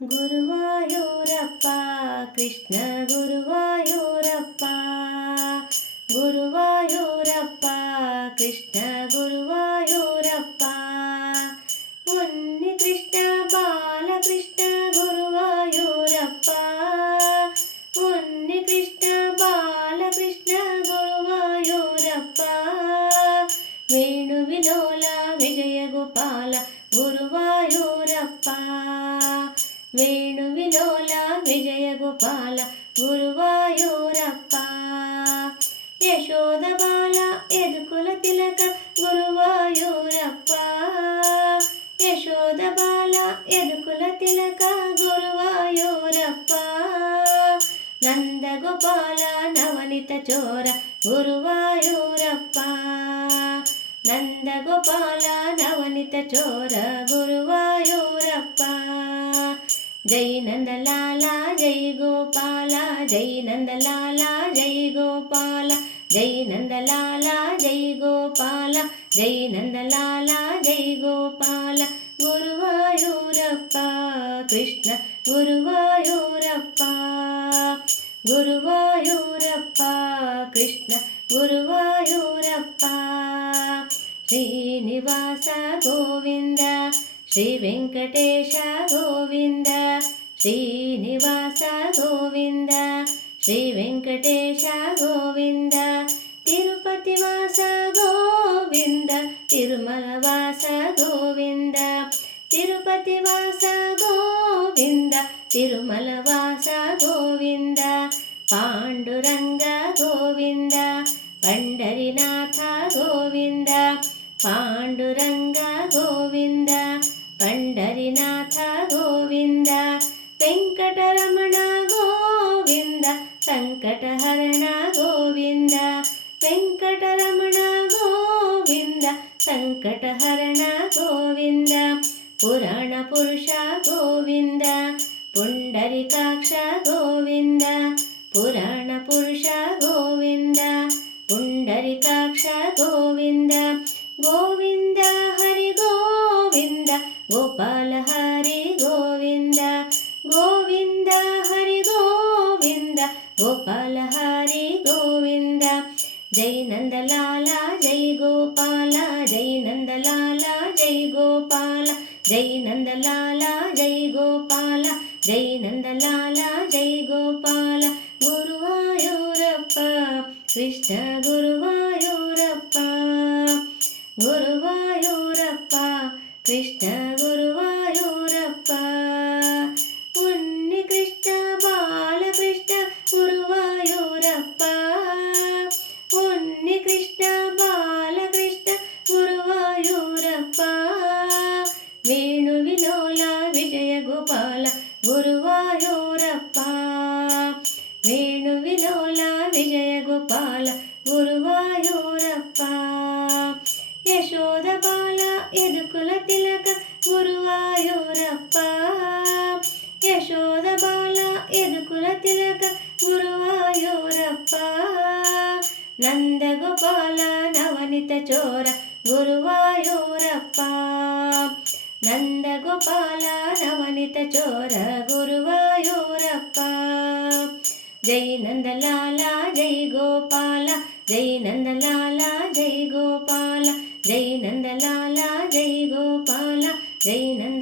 ಗುರುವಾಯೂರಪ್ಪ ಕೃಷ್ಣ ಗುರುವಾಯೂರಪ್ಪ ಗುರುವಾಯೂರಪ್ಪ ಕೃಷ್ಣ ಗುರುವಾಯೂರಪ್ಪ ಮುನ್ನಿ ಕೃಷ್ಣ ಬಾಲಕೃಷ್ಣ ಗುರುವಾಯೂರಪ್ಪ ಮುನ್ನಿ ಕೃಷ್ಣ ಬಾಲಕೃಷ್ಣ ಗುರುವಾಯೂರಪ್ಪ ವೇಣು ವಿಲೋಲ ವಿಜಯ ಗೋಪಾಲ ಗುರುವಾಯೂರಪ್ಪ ವೇಣು ವಿಲೋಲ ವಿಜಯ ಗೋಪಾಲ ಗುರುವಾಯೂರಪ್ಪ ಯಶೋದ ಬಾಲ ಯದುಕುಲ ತಿಲಕ ಗುರುವಾಯೂರಪ್ಪ ಯಶೋದ ಬಾಲ ಯದುಕುಲ ತಿಲಕ ಗುರುವಾಯೂರಪ್ಪ ನಂದ ಗೋಪಾಲ ನವನಿತ ಚೋರ ಗುರುವಾಯೂರಪ್ಪ ನಂದ ಗೋಪಾಲ ನವನಿತ ಚೋರ ಗುರುವಾಯೂರಪ್ಪ ಜೈ ನಂದಲಾಲ ಜೈ ಗೋಪಾಲ ಜೈ ನಂದಲಾಲ ಜೈ ಗೋಪಾಲ ಜೈ ನಂದಲಾಲ ಜೈ ಗೋಪಾಲ ಜೈ ನಂದಲಾಲ ಜೈ ಗೋಪಾಲ ಗುರುವಾಯೂರಪ್ಪ ಕೃಷ್ಣ ಗುರುವಾಯೂರಪ್ಪ ಗುರುವಾಯೂರಪ್ಪ ಕೃಷ್ಣ ಗುರುವಾಯೂರಪ್ಪ ಶ್ರೀನಿವಾಸ ಗೋವಿಂದ ಶ್ರೀ ವೆಂಕಟೇಶ ಗೋವಿಂದ ಶ್ರೀನಿವಾಸ ಗೋವಿಂದ ಶ್ರೀ ವೆಂಕಟೇಶ ಗೋವಿಂದ ತಿರುಪತಿ ವಾಸ ಗೋವಿಂದ ತಿರುಮಲ ವಾಸ ಗೋವಿಂದ ತಿರುಪತಿ ವಾಸ ಗೋವಿಂದ ತಿರುಮಲ ವಾಸ ಗೋವಿಂದ ಪಾಂಡುರಂಗ ಗೋವಿಂದ ಪಂಡರಿನಾಥ ಗೋವಿಂದ ಪಾಂಡುರಂಗ ಗೋವಿಂದ ಪಂಡರಿನಾಥ ಗೋವಿಂದ ವೆಂಕಟರಮಣ ಗೋವಿಂದ ಸಂಕಟಹರಣ ಗೋವಿಂದ ವೆಂಕಟರಮಣ ಗೋವಿಂದ ಸಂಕಟಹರಣ ಗೋವಿಂದ ಪುರಾಣ ಪುರುಷ ಗೋವಿಂದ ಪುಂಡರಿಕಾಕ್ಷ ಗೋವಿಂದ ಪುರಾಣ ಪುರುಷ ಗೋವಿಂದ ಪುಂಡರಿಕಾಕ್ಷ ಗೋವಿಂದ ಗೋವಿಂದ ಹರಿ ಗೋವಿಂದ ಗೋಪಾಲ ಹರಿ ಗೋವಿಂದ ಗೋವಿಂದ ಹರಿ ಗೋವಿಂದ ಗೋಪಾಲ ಹರಿ ಗೋವಿಂದ ಜೈ ನಂದಲಾಲ ಜೈ ಗೋಪಾಲ ಜೈ ನಂದಲಾಲ ಜೈ ಗೋಪಾಲ ಜೈ ನಂದಲಾಲ ಜೈ ಗೋಪಾಲ ಜೈ ನಂದಲಾಲ ಜೈ ಗೋಪಾಲ ಗುರುವಾಯೂರಪ್ಪ ಕೃಷ್ಣ ಗುರುವಾಯೂರಪ್ಪ ಗುರುವಾಯೂರಪ್ಪ ಕೃಷ್ಣ ಗುರುವಾಯೂರಪ್ಪ ಮುನ್ನಿ ಕೃಷ್ಣ ಬಾಲಕೃಷ್ಣ ಗುರುವಾಯೂರಪ್ಪ ಮುನ್ನಿ ಕೃಷ್ಣ ಬಾಲಕೃಷ್ಣ ಗುರುವಾಯೂರಪ್ಪ ವೇಣು ವಿಲೋಲ ವಿಜಯ ಗೋಪಾಲ ಗುರುವಾಯೂರಪ್ಪ ವೇಣು ವಿಲೋಲ ವಿಜಯ ಗೋಪಾಲ ಗುರುವಾಯೂರಪ್ಪ ಯಶೋದ ಬಾಲ ಯದುಕುಲ ತಿಲಕ ಗುರುವಾಯೂರಪ್ಪ ಯಶೋದ ಬಾಲ ಯದುಕುಲ ತಿಲಕ ಗುರುವಾಯೂರಪ್ಪ ನಂದ ಗೋಪಾಲ ನವನಿತ ಚೋರ ಗುರುವಾಯೂರಪ್ಪ ನಂದ ಗೋಪಾಲ ನವನಿತ ಚೋರ ಗುರುವಾಯೂರಪ್ಪ ಜೈ ನಂದಲಾಲ ಜೈ ಗೋಪಾಲ ಜೈ ನಂದಲಾಲ ಜೈ ಗೋಪಾಲ ಜೈ ನಂದಲಾಲ ಜೈ ಗೋಪಾಲ ಜೈ ನಂದ